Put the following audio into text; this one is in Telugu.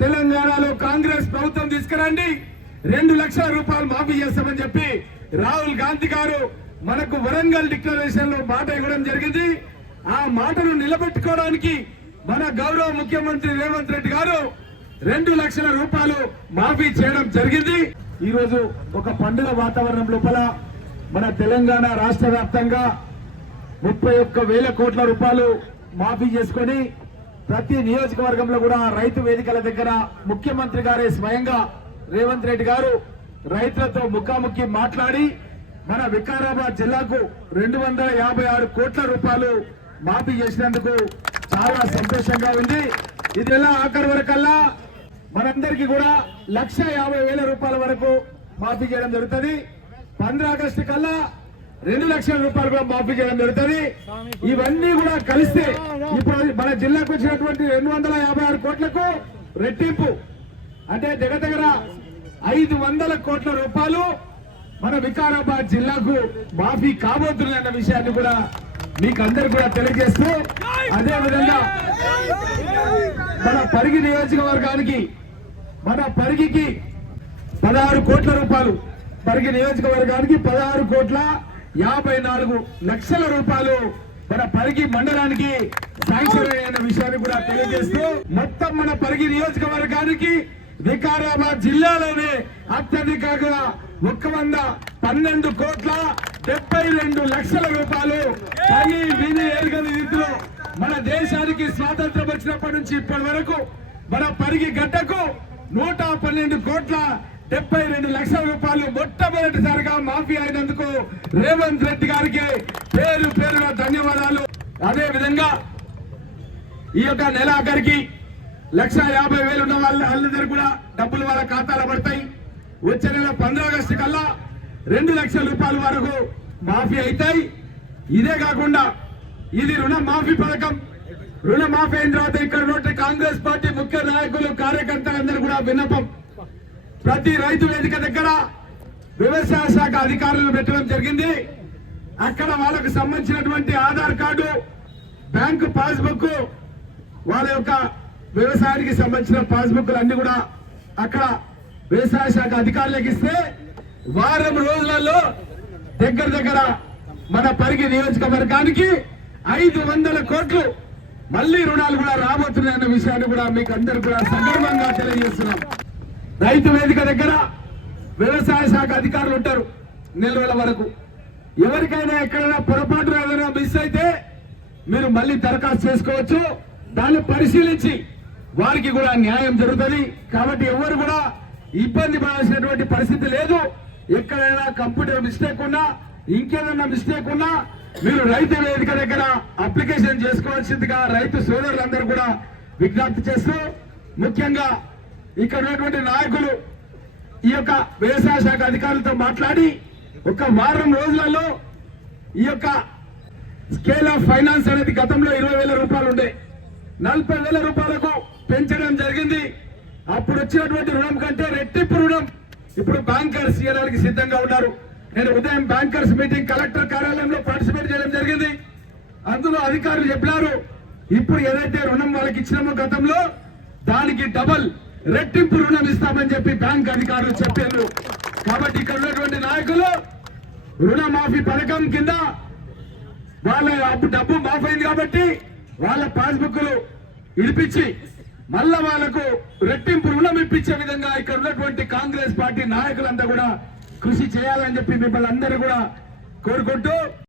తెలంగాణలో కాంగ్రెస్ ప్రభుత్వం తీసుకురండి 2 లక్షల రూపాయలు మాఫీ చేస్తామని చెప్పి రాహుల్ గాంధీ గారు మనకు వరంగల్ డిక్లరేషన్ లో మాట ఇవ్వడం జరిగింది. ఆ మాటను నిలబెట్టుకోవడానికి మన గౌరవ ముఖ్యమంత్రి రేవంత్ రెడ్డి గారు 2 లక్షల రూపాయలు మాఫీ చేయడం జరిగింది. ఈ రోజు ఒక పండుగ వాతావరణం లోపల మన తెలంగాణ రాష్ట్ర వ్యాప్తంగా 31,000 కోట్ల రూపాయలు మాఫీ చేసుకొని ప్రతి నియోజకవర్గంలో కూడా రైతు వేదికల దగ్గర ముఖ్యమంత్రి గారే స్వయంగా రేవంత్ రెడ్డి గారు రైతులతో ముఖాముఖి మాట్లాడి మన వికారాబాద్ జిల్లాకు 256 కోట్ల రూపాయలు మాఫీ చేసినందుకు చాలా సంతోషంగా ఉంది. ఇది ఎలా ఆఖరి వరకల్లా మనందరికీ కూడా 1,50,000 రూపాయల వరకు మాఫీ చేయడం జరుగుతుంది. 15 ఆగస్టు కల్లా 2 లక్షల రూపాయలు కూడా మాఫీ చేయడం జరుగుతుంది. ఇవన్నీ కూడా కలిస్తే ఇప్పుడు మన జిల్లాకు వచ్చినటువంటి 256 కోట్లకు రెట్టింపు అంటే దగ్గర 500 కోట్ల రూపాయలు మన వికారాబాద్ జిల్లాకు మాఫీ కాబోతున్నాయన్న విషయాన్ని కూడా మీకు అందరు కూడా తెలియజేస్తూ, అదే విధంగా మన పరిగి నియోజకవర్గానికి మన పరిగికి 16 కోట్ల రూపాయలు, పరిగి నియోజకవర్గానికి 16 కోట్ల 54 లక్షల రూపాయలు మన పరిగి మండలానికి శాంక్షన్ అయిన విషయాన్ని కూడా తెలియజేస్తూ, మొత్తం మన పరిగి నియోజకవర్గానికి వికారాబాద్ జిల్లాలోనే అత్యధికంగా 112 కోట్ల 72 లక్షల రూపాయలు విని ఎరుగని రీతిలో మన దేశానికి స్వాతంత్రం వచ్చినప్పటి నుంచి ఇప్పటి వరకు మన పరిగి గడ్డకు 112 కోట్ల 72 లక్షల రూపాయలు మొట్టమొదటిసారిగా మాఫీ అయినందుకు రేవంత్ రెడ్డి గారికి పేరు పేరున ధన్యవాదాలు. అదే విధంగా ఈ యొక్క నెల ఆఖరికి 1,50,000 ఉన్న వాళ్ళందరూ కూడా డబ్బులు వాళ్ళ ఖాతాలో పడతాయి. వచ్చే నెల 15 ఆగస్టు కల్లా 2 లక్షల రూపాయల వరకు మాఫీ అవుతాయి. ఇదే కాకుండా ఇది రుణ మాఫీ పథకం. రుణ మాఫీ అయిన తర్వాత ఇక్కడ కాంగ్రెస్ పార్టీ ముఖ్య నాయకులు కార్యకర్తలందరూ కూడా విన్నపం, ప్రతి రైతు వేదిక దగ్గర వ్యవసాయ శాఖ అధికారులను పెట్టడం జరిగింది. అక్కడ వాళ్ళకు సంబంధించినటువంటి ఆధార్ కార్డు, బ్యాంకు పాస్బుక్, వాళ్ళ యొక్క వ్యవసాయానికి సంబంధించిన పాస్బుక్లు అన్ని కూడా అక్కడ వ్యవసాయ శాఖ అధికారులకు ఇస్తే వారం రోజులలో దగ్గర మన పరిగి నియోజకవర్గానికి 500 కోట్లు మళ్లీ రుణాలు కూడా రాబోతున్నాయన్న విషయాన్ని కూడా మీకు అందరూ కూడా సందర్భంగా తెలియజేస్తున్నాం. రైతు వేదిక దగ్గర వ్యవసాయ శాఖ అధికారులు ఉంటారు నెల రోజుల వరకు. ఎవరికైనా ఎక్కడైనా పొరపాటు ఏదైనా మిస్ అయితే మీరు మళ్ళీ దరఖాస్తు చేసుకోవచ్చు. దాన్ని పరిశీలించి వారికి కూడా న్యాయం జరుగుతుంది. కాబట్టి ఎవరు కూడా ఇబ్బంది పడాల్సినటువంటి పరిస్థితి లేదు. ఎక్కడైనా కంప్యూటర్ మిస్టేక్ ఉన్నా, ఇంకేదన్నా మిస్టేక్ ఉన్నా మీరు రైతు వేదిక దగ్గర అప్లికేషన్ చేసుకోవాల్సిందిగా రైతు సోదరులందరూ కూడా విజ్ఞప్తి చేస్తూ, ముఖ్యంగా ఇక్కడ ఉన్నటువంటి నాయకులు ఈ యొక్క వ్యవసాయ శాఖ అధికారులతో మాట్లాడి ఒక వారం రోజులలో ఈ యొక్క స్కేల్ ఆఫ్ ఫైనాన్స్ అనేది గతంలో 20,000 రూపాయలు ఉండే 40,000 రూపాయలకు పెంచడం జరిగింది. అప్పుడు వచ్చినటువంటి రుణం కంటే రెట్టింపు రుణం ఇప్పుడు బ్యాంకర్స్ ఇవ్వడానికి సిద్ధంగా ఉన్నారు. నేను ఉదయం బ్యాంకర్స్ మీటింగ్ కలెక్టర్ కార్యాలయంలో పార్టిసిపేట్ చేయడం జరిగింది. అందులో అధికారులు చెప్పారు, ఇప్పుడు ఏదైతే రుణం వాళ్ళకి ఇచ్చినామో గతంలో దానికి డబల్ రెట్టింపు రుణం ఇస్తామని చెప్పి బ్యాంక్ అధికారులు చెప్పారు. కాబట్టి ఇక్కడ ఉన్నటువంటి నాయకులు రుణమాఫీ పథకం కింద వాళ్ళ డబ్బు మాఫ్ అయింది కాబట్టి వాళ్ళ పాస్బుక్లు ఇడిపించి మళ్ళా వాళ్ళకు రెట్టింపు రుణం ఇప్పించే విధంగా ఇక్కడ ఉన్నటువంటి కాంగ్రెస్ పార్టీ నాయకులంతా కూడా కృషి చేయాలని చెప్పి మిమ్మల్ని అందరూ కూడా కోరుకుంటూ